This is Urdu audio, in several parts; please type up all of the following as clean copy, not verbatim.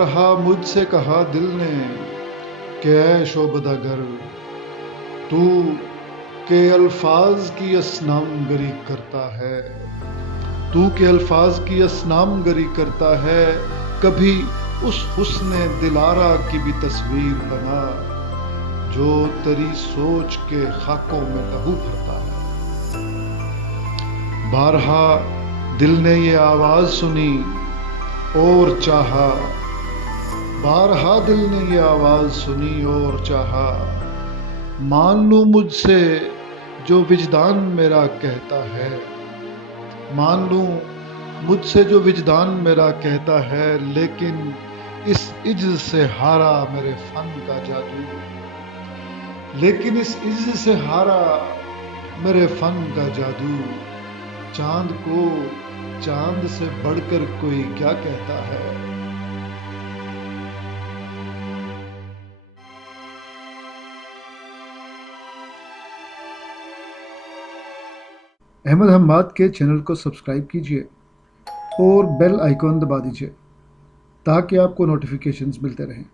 بارہا مجھ سے کہا دل نے کہ اے شعبدہ گر تو کہ الفاظ کی اصنام گری کرتا ہے، تو کہ الفاظ کی اصنام گری کرتا ہے، کبھی اس حسن دلارا کی بھی تصویر بنا جو تیری سوچ کے خاکوں میں لہو بھرتا ہے۔ بارہا دل نے یہ آواز سنی اور چاہا، بارہا دل نے یہ آواز سنی اور چاہا، مان لوں مجھ سے جو وجدان میرا کہتا ہے، مان لوں مجھ سے جو وجدان میرا کہتا ہے، لیکن اس عجز سے ہارا میرے فن کا جادو، لیکن اس عجز سے ہارا میرے فن کا جادو، چاند کو چاند سے بڑھ کر کوئی کیا کہتا ہے۔ احمد حماد کے چینل کو سبسکرائب کیجیے اور بیل آئیکن دبا دیجیے تاکہ آپ کو نوٹیفیکیشنز ملتے رہیں۔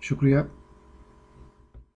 شکریہ۔